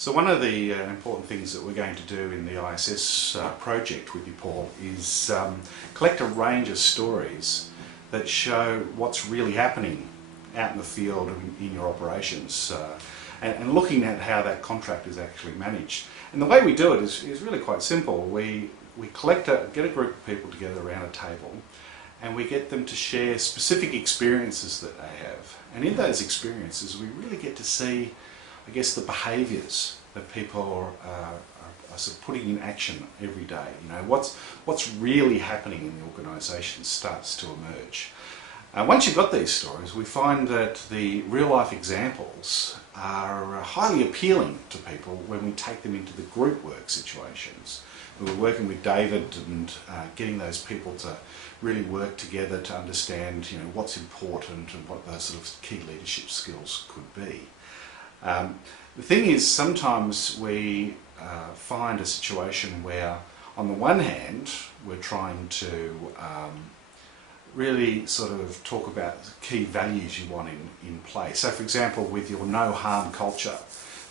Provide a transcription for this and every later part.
So one of the important things that we're going to do in the ISS project with you, Paul, is collect a range of stories that show what's really happening out in the field in your operations and looking at how that contract is actually managed. And the way we do it is really quite simple. We get a group of people together around a table and we get them to share specific experiences that they have. And in those experiences we really get to see, I guess, the behaviours that people are sort of putting in action every day. You know, what's really happening in the organisation starts to emerge. Once you've got these stories, we find that the real-life examples are highly appealing to people when we take them into the group work situations. We're working with David and getting those people to really work together to understand, you know, what's important and what those sort of key leadership skills could be. The thing is, sometimes we find a situation where, on the one hand, we're trying to really sort of talk about key values you want in place. So, for example, with your no harm culture,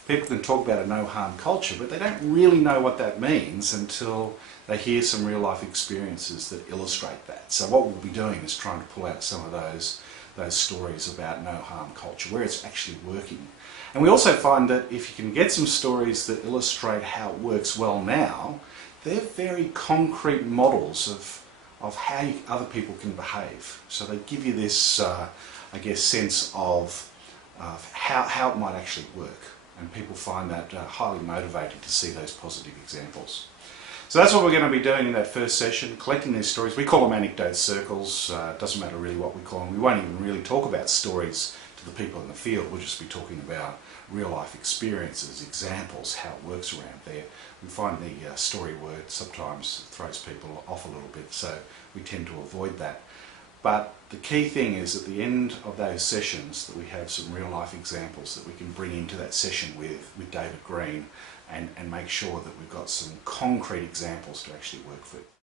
people can talk about a no harm culture, but they don't really know what that means until they hear some real life experiences that illustrate that. So what we'll be doing is trying to pull out some of those stories about no harm culture, where it's actually working. And we also find that if you can get some stories that illustrate how it works well now, they're very concrete models of how other people can behave. So they give you this, I guess, sense of how it might actually work. And people find that highly motivating to see those positive examples. So that's what we're going to be doing in that first session, collecting these stories. We call them anecdote circles. It doesn't matter really what we call them. We won't even really talk about stories to the people in the field. We'll just be talking about real life experiences, examples, how it works around there. We find the story word sometimes throws people off a little bit, so we tend to avoid that. But the key thing is at the end of those sessions that we have some real life examples that we can bring into that session with David Green and make sure that we've got some concrete examples to actually work with.